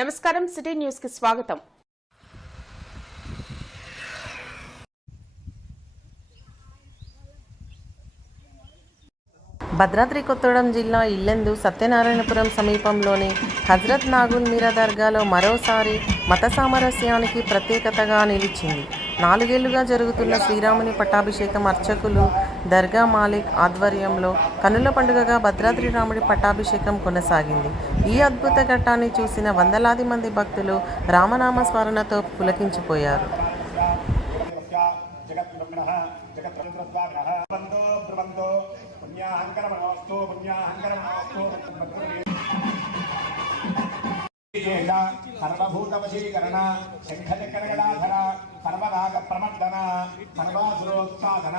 నమస్కారం సిటీ న్యూస్కి స్వాగతం. భద్రాద్రి కొత్తగూడెం జిల్లా ఇల్లెందు సత్యనారాయణపురం సమీపంలోని హజరత్ నాగుల్ మీరా దర్గాలో మరోసారి మత సామరస్యానికి ప్రత్యేకతగా నిలిచింది. నాలుగేళ్ళుగా జరుగుతున్న శ్రీరాముని పట్టాభిషేకం అర్చకులు దర్గా మాలిక్ ఆధ్వర్యంలో కనుల పండుగగా భద్రాద్రి రాముడి పట్టాభిషేకం కొనసాగింది ఈ అద్భుత ఘట్టాన్ని చూసిన వందలాది మంది భక్తులు రామనామ స్మరణతో పులకించిపోయారు సర్వభూతవశీకరణ శంఖచక్రగడాధర సర్వరాగ ప్రమర్దన సర్వాసురోత్సాధన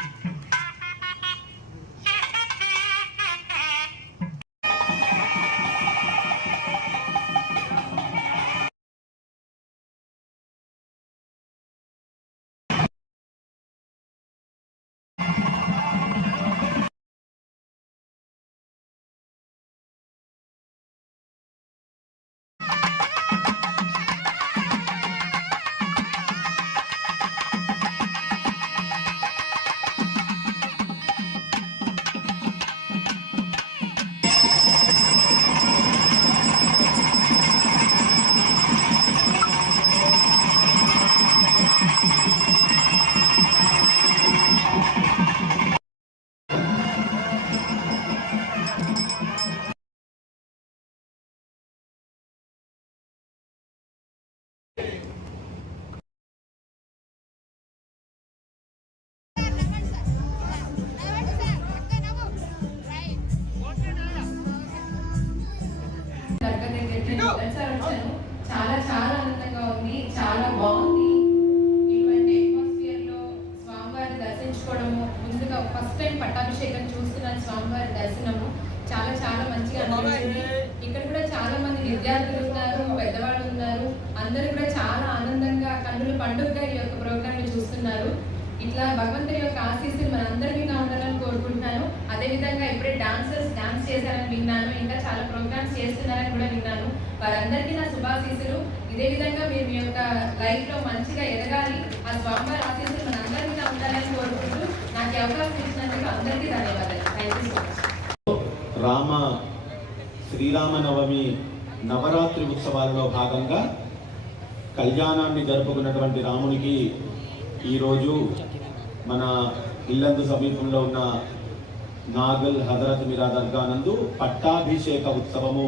వచ్చాను చాలా చాలా ఆనందంగా ఉంది. చాలా బాగుంది. ఇటువంటి అట్మాస్ఫియర్లో స్వామివారి దర్శించుకోవడము ముందుగా ఫస్ట్ టైం పట్టాభిషేకం చూస్తున్నాను స్వామివారి దర్శనము చాలా చాలా మంచిగా అనిపించింది. ఇక్కడ కూడా చాలా మంది విద్యార్థులు ఉన్నారు పెద్దవాళ్ళు ఉన్నారు. అందరూ కూడా చాలా ఆనందంగా కన్నులు పండుగగా ఈ యొక్క ప్రోగ్రామ్ చూస్తున్నారు. ఇట్లా భగవంతుని యొక్క ఆశీస్సులు మనందరి మీద ఉండాలని కోరుకుంటున్నాను. అదేవిధంగా ఇప్పుడే డాన్సర్స్ డాన్స్ చేశారని విన్నాను. ఇంకా చాలా ప్రోగ్రామ్స్ చేస్తున్నారని కూడా విన్నాను. వారందరికీ నా శుభాశీస్సులు. ఇదే విధంగా మీరు మీ యొక్క లైఫ్లో మంచిగా ఎదగాలి. ఆ స్వామివారి ఆశీస్సులు మనందరి మీద ఉండాలని కోరుకుంటూ నాకు అవకాశం ఇచ్చినందుకు అందరికీ ధన్యవాదాలు. Thank you so much Rama Sri Rama Navami Navaratri ఉత్సవాలలో భాగంగా కళ్యాణాన్ని జరుపుకున్నటువంటి రామునికి ఈరోజు మన ఇల్లందు సమీపంలో ఉన్న నాగల్ హజరత్ మిరా దర్గానందు పట్టాభిషేక ఉత్సవము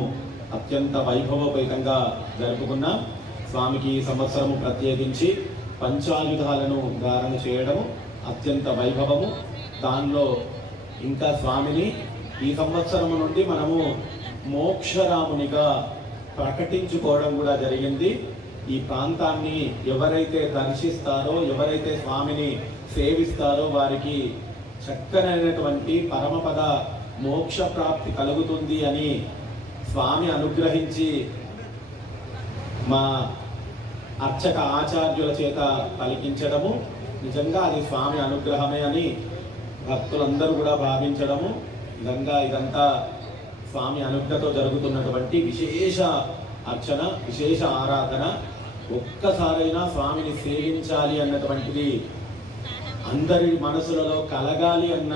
అత్యంత వైభవపేతంగా జరుపుకున్నాం స్వామికి ఈ సంవత్సరము ప్రత్యేకించి పంచాయుధాలను ధారణ చేయడము అత్యంత వైభవము. దానిలో ఇంకా స్వామిని ఈ సంవత్సరము నుండి మనము మోక్షరామునిగా ప్రకటించుకోవడం కూడా జరిగింది. ఈ ప్రాంతాన్ని ఎవరైతే దర్శిస్తారో ఎవరైతే స్వామిని సేవిస్తారో వారికి చక్కనైనటువంటి పరమపద మోక్ష ప్రాప్తి కలుగుతుంది అని స్వామి అనుగ్రహించి మా అర్చక ఆచార్యుల చేత పలికించడము నిజంగా అది స్వామి అనుగ్రహమే అని భక్తులందరూ కూడా భావించడము. నిజంగా ఇదంతా స్వామి అనుగ్రహతో జరుగుతున్నటువంటి విశేష అర్చన విశేష ఆరాధన. ఒక్కసారైనా స్వామిని సేవించాలి అన్నటువంటిది అందరి మనసులలో కలగాలి అన్న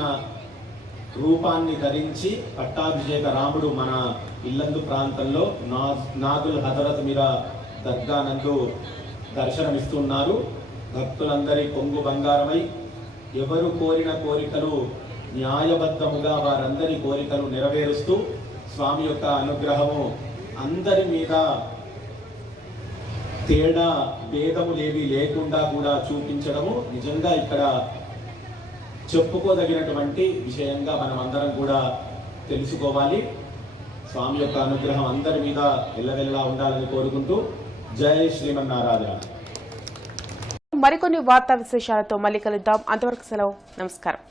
రూపాన్ని ధరించి పట్టాభిషేక రాముడు మన ఇల్లందు ప్రాంతంలో నా నాగుల్ హజరత్ మీద దర్గానందు దర్శనమిస్తున్నారు. భక్తులందరి కొంగు బంగారమై ఎవరు కోరిన కోరికలు న్యాయబద్ధముగా వారందరి కోరికలు నెరవేరుస్తూ స్వామి యొక్క అనుగ్రహము అందరి మీద తేడా భేదములేవి లేకుండా కూడా చూపించడము నిజంగా ఇక్కడ చెప్పుకోదగినటువంటి విషయంగా మనం అందరం కూడా తెలుసుకోవాలి. స్వామి యొక్క అనుగ్రహం అందరి మీద ఎల్లవెల్లా ఉండాలని కోరుకుంటూ జయ శ్రీమన్నారాయణ. మరికొన్ని వార్తా విశేషాలతో మళ్ళీ కలుద్దాం. అంతవరకు సెలవు. నమస్కారం.